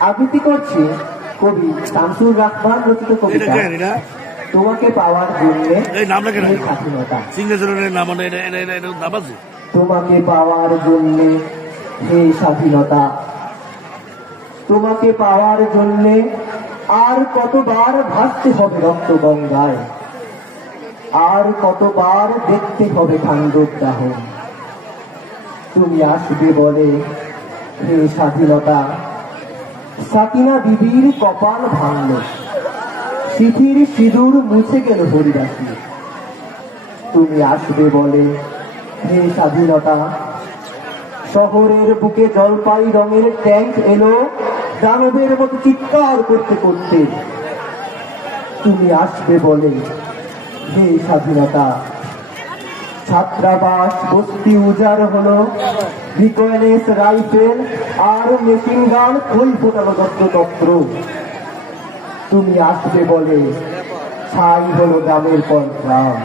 আবৃত্তি করছি কবি শামসুর রহমান রচিত কবিতা। তোমাকে পাওয়ার জন্য তোমাকে পাওয়ার জন্য হে স্বাধীনতা। তোমাকে পাওয়ার জন্য আর কতবার ভাসতে হবে রক্ত গঙ্গায় আর কতবার দেখতে হবে খান্ডব দাহন? তুমি আসবে বলে হে স্বাধীনতা। সাকিনা বিবির কপাল ভাঙল। সিথির সিঁদুর মুছে গেল হরিদাসী। তুমি আসবে বলে হে স্বাধীনতা। শহরের বুকে জলপাই রঙের ট্যাঙ্ক এলো, দানবের মতো চিৎকার করতে করতে। তুমি আসবে বলে হে স্বাধীনতা। ছাত্রাবাস, বস্তি উজাড় হলো। রিকয়েলেস রাইফেল আর মেশিন গান খই ফোটালো যত্রতত্র তুমি আসবে বলে ছাই হলো গ্রামের পর গ্রাম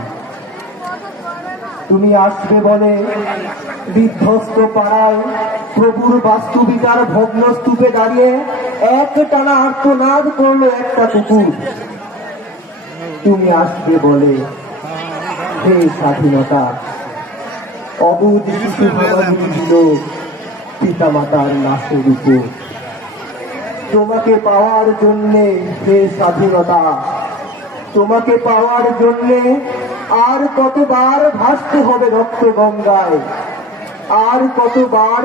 তুমি আসবে বলে বিধ্বস্ত পাড়ায় প্রভুর বাস্তুবিতার ভগ্ন স্তূপে দাঁড়িয়ে এক টানা আর্তনাদ করল একটা কুকুর। তুমি আসবে বলে হে স্বাধীনতা। অবুধ শিশু হামাগুড়ি পিতা মাতার লাশের উপর। তোমাকে পাওয়ার জন্যে হে স্বাধীনতা, তোমাকে পাওয়ার জন্যে আর কতবার ভাসতে হবে রক্ত গঙ্গায়, আর কতবার